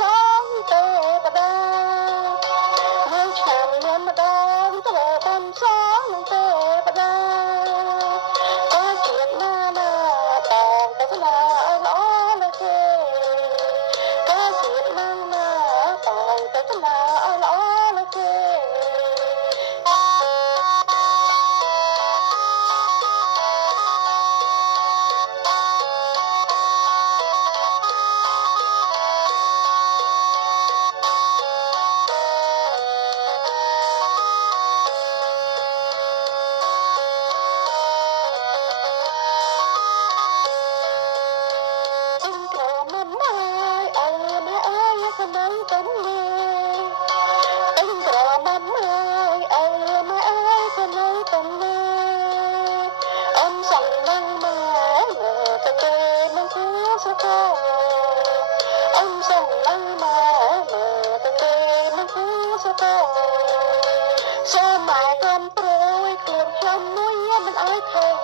សងទេបដាហើយឆ្នាំញ៉ាំម្ដងទៅបំសងទេបដាតែជាតិណាណាបងទៅស្នាល្អណាស់គេតែជាតិណាណាបងទៅស្នាល្អណាស់គេ ông sông lăng mà mở từ tê mang cú sa tô sa mài con trôi cuộn trong núi mình ái thề